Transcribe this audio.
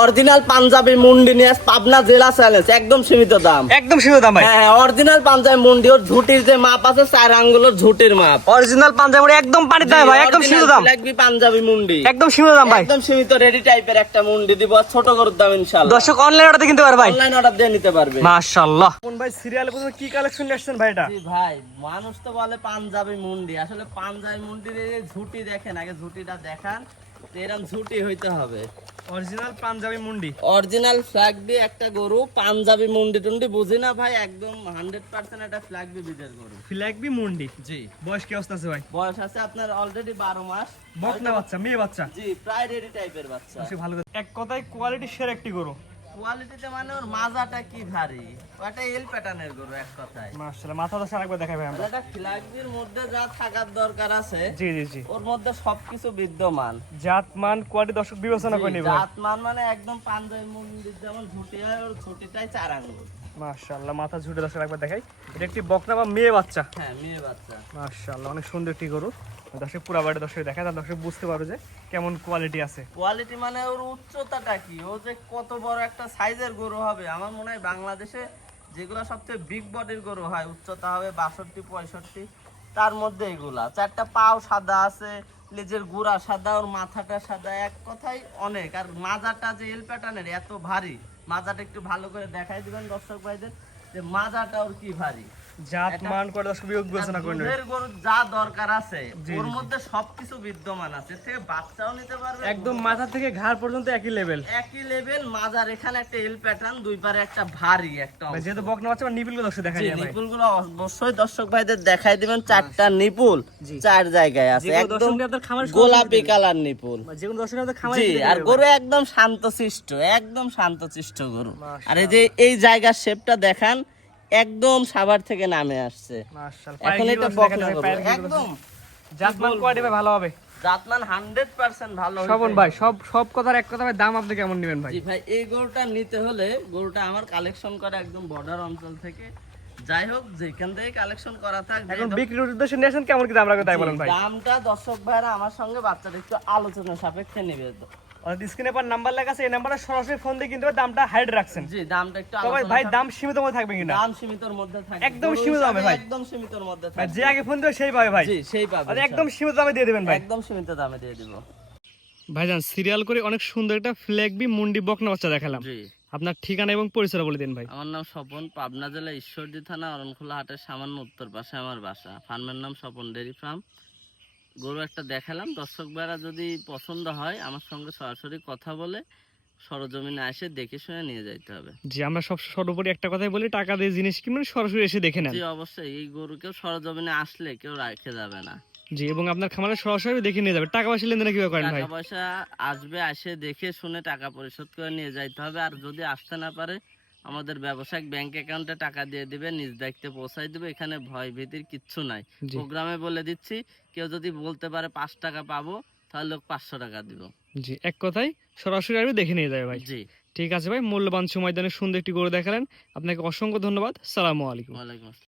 Original panjabi মুন্ডি নিয়ে পাবনা জেলা চ্যালেঞ্জ, একদম সীমিত দাম। একদম সীমিত দাম ভাই। হ্যাঁ, অরিজিনাল পাঞ্জাবি মুন্ডি, ওর ঝুটির যে মাপ আছে 4 আঙ্গুলের ঝুটির মাপ। অরিজিনাল পাঞ্জাবি একদম পানির দাম ভাই, একদম সীমিত দাম। লাগবে পাঞ্জাবি মুন্ডি, একদম সীমিত দাম ভাই, একদম সীমিত রেডি টাইপের একটা মুন্ডি দিব, ছোট গরুর দাম ইনশাআল্লাহ। দর্শক অনলাইন অর্ডার কিনতে পারবে ভাই, অনলাইন অর্ডার দিয়ে নিতে পারবে। মাশাআল্লাহ। কোন ভাই সিরিয়ালে প্রথমে কি কালেকশন নিয়ে আসছেন ভাই? এটা জি ভাই, মানুষ তো বলে পাঞ্জাবি মুন্ডি, আসলে পাঞ্জাবি মুন্ডির এই ঝুটি দেখেন, আগে ঝুটিটা দেখান। এরকম ঝুটি হইতে হবে, অরিজিনাল পাঞ্জাবি মুন্ডি, অরিজিনাল ফ্ল্যাগ দিয়ে একটা গরু। পাঞ্জাবি মুন্ডি টুন্ডি বুঝি না ভাই, একদম 100% একটা ফ্ল্যাগ বি বিজের গরু। ফ্ল্যাগবি মুন্ডি। জি, বয়স কি অবস্থা আছে ভাই? বয়স আছে আপনার অলরেডি 12 মাস। বকনা বাচ্চা, মেয়ে বাচ্চা। জি, প্রায় রেডি টাইপের বাচ্চা। বেশি ভালো, এক কথায় কোয়ালিটি সেরা একটি গরু। কোয়ালিটিতে মানে ওর মাজাটা কি ভারী, ওটা এল প্যাটার্নের গরু এক কথায়। মাশাআল্লাহ, মাথা দশা আরেকবার দেখাই ভাই আমরা। এটা ফ্ল্যাগবির মধ্যে যা থাকার দরকার আছে, জি জি জি, ওর মধ্যে সবকিছু বিদ্যমান। জাত মান কোয়ালিটি দর্শক বিবেচনা করে নিবে। জাত মান মানে একদম পাঞ্জাবি মুন্ডির যেমন ঝুটি হয়, ওর ঝুটিটাই 4 আঙ্গুল। মাশাআল্লাহ, মাথা ঝুটে দর্শক একবার দেখাই। এটা একটি বকনা বা মেয়ে বাচ্চা। হ্যাঁ, মেয়ে বাচ্চা। মাশাআল্লাহ, অনেক সুন্দর একটি গরু। দর্শক পুরো বাড়ি দর্শক দেখা যায়, দর্শক বুঝতে পারো যে কেমন কোয়ালিটি আছে। কোয়ালিটি মানে ওর উচ্চতাটা কি, ও যে কত বড় একটা সাইজের গরু হবে। আমার মনে হয় বাংলাদেশে যেগুলো সবচেয়ে বিগ বডির গরু হয়, উচ্চতা হবে 62-65, তার মধ্যে এগুলা। 4টা পাও সাদা আছে, লেজের গুড়া সাদা, ওর মাথাটা সাদা, এক কথাই অনেক। আর মাজাটা যে এল প্যাটার্নের এত ভারী, মাজাটা একটু ভালো করে দেখাই দিবেন দর্শক ভাইদের যে মাজাটা ওর কি ভারী। জাত মান করে দর্শক বিবেচনা করে নিবে। দুধের গরুর যা দরকার আছে ওর মধ্যে সবকিছু বিদ্যমান আছে। এর থেকে বাচ্চাও নিতে পারবে, একদম মাথা থেকে ঘাড় পর্যন্ত একই লেভেল। একই লেভেল। মাজার এখানে একটা এল প্যাটার্ন, দুই পারে একটা ভারী একটা অংশ। যেহেতু বকনা বাচ্চা, নিপিলগুলো দর্শক দেখা যায় ভাই। নিপুলগুলো অবশ্যই দর্শক ভাইদের দেখাই দিবেন। 4টা নিপুল 4 জায়গায় আছে, একদম গোলাপি কালার নিপুল। যেগুলো দর্শক আপনাদের খামারে জি, আর গরু একদম শান্তশিষ্ট, একদম শান্তশিষ্ট গরু। আর এই যে এই জায়গার শেপটা দেখান, একদম সাভার থেকে নামে আসছে। মাশাআল্লাহ, এখন এটা বকনা গরু, একদম জাতমান কোয়ালিটি ভাই ভালো হবে। জাতমান 100% ভালো। শোভন ভাই, সব কথার এক কথা ভাই, দাম আপনি কেমন নেবেন ভাই? জি ভাই, এই গরুটা নিতে হলে, গরুটা আমার কালেকশন করা একদম বর্ডার অঞ্চল থেকে। যাই হোক, যেখান থেকে কালেকশন করা থাক, এখন বিক্রির উদ্দেশ্যে নিয়েছেন, কেমন কি দাম রাখবে তাই বলেন ভাই? দামটা দর্শক ভাইরা আমার সঙ্গে বাচ্চাটা একটু আলোচনা সাপেক্ষে নেবে। স্ক্রিনে পর নাম্বার লেখা আছে, এই নাম্বারে সরাসরি ফোন দিয়ে কিনতে হবে। দামটা হাইড রাখছেন। জি, দামটা একটু তবে ভাই দাম সীমিত মধ্যে থাকবে কিনা? দাম সীমিতর মধ্যে থাকবে, একদম সীমিত দামে ভাই, একদম সীমিতর মধ্যে ভাই থাকবে। যে আগে ফোন দেবে সেই পাবে ভাই। জি, সেই পাবে, আর একদম সীমিত দামে দিয়ে দিবেন ভাই। একদম সীমিত দামে দিয়ে দিব। ভাইজান, সিরিয়াল করে অনেক সুন্দর একটা ফ্ল্যাগবি মুন্ডি বকনা বাচ্চা দেখালাম। জি, আপনার ঠিকানা এবং পরিচয় বলে দিন ভাই। আমার নাম স্বপন, পাবনা জেলা ঈশ্বরদী থানা অরণখোলা হাটের সামান্য উত্তর পাশে আমার বাসা। ফার্মের নাম স্বপন ডেয়ারি ফার্ম। গরু একটা দেখালাম, দর্শক ভাইরা যদি পছন্দ হয় আমার সঙ্গে সরাসরি কথা বলে সরজমিনে এসে দেখে শুনে নিয়ে যাইতে হবে। জি, আমরা সব সর্বোপরি একটা কথাই বলি, টাকা দিয়ে জিনিস কিনবেন, সরাসরি এসে দেখে নেন। জি, অবশ্যই। এই গরু কেউ সরজমিনে আসলে কেউ রেখে যাবে না। জি, এবং আপনার খামারে সরাসরি দেখে নিয়ে যাবে। টাকা পয়সা লেনদেন কিভাবে করেন ভাই? টাকা পয়সা আসবে, আসে দেখে শুনে টাকা পরিশোধ করে নিয়ে যাইতে হবে। আর যদি আসতে না পারে, আমাদের ব্যবসায়িক ব্যাংক অ্যাকাউন্টে টাকা দিয়ে দিবে, নিজ দায়িত্বে পৌঁছাই দিবে। এখানে ভয় ভীতির কিচ্ছু নাই। জি। প্রোগ্রামে বলে দিচ্ছি, কেউ যদি বলতে পারে 5 টাকা পাবো, তাহলে লোক 500 টাকা দিব। জি, এক কথাই সরাসরি আসবে, দেখে নিয়ে যাবে ভাই। জি, ঠিক আছে ভাই, মূল্যবান সময় দেন, সুন্দর একটি গরু দেখালেন। আপনাকে অসংখ্য ধন্যবাদ। সালামু আলাইকুম। ওয়ালাইকুম আসসালাম।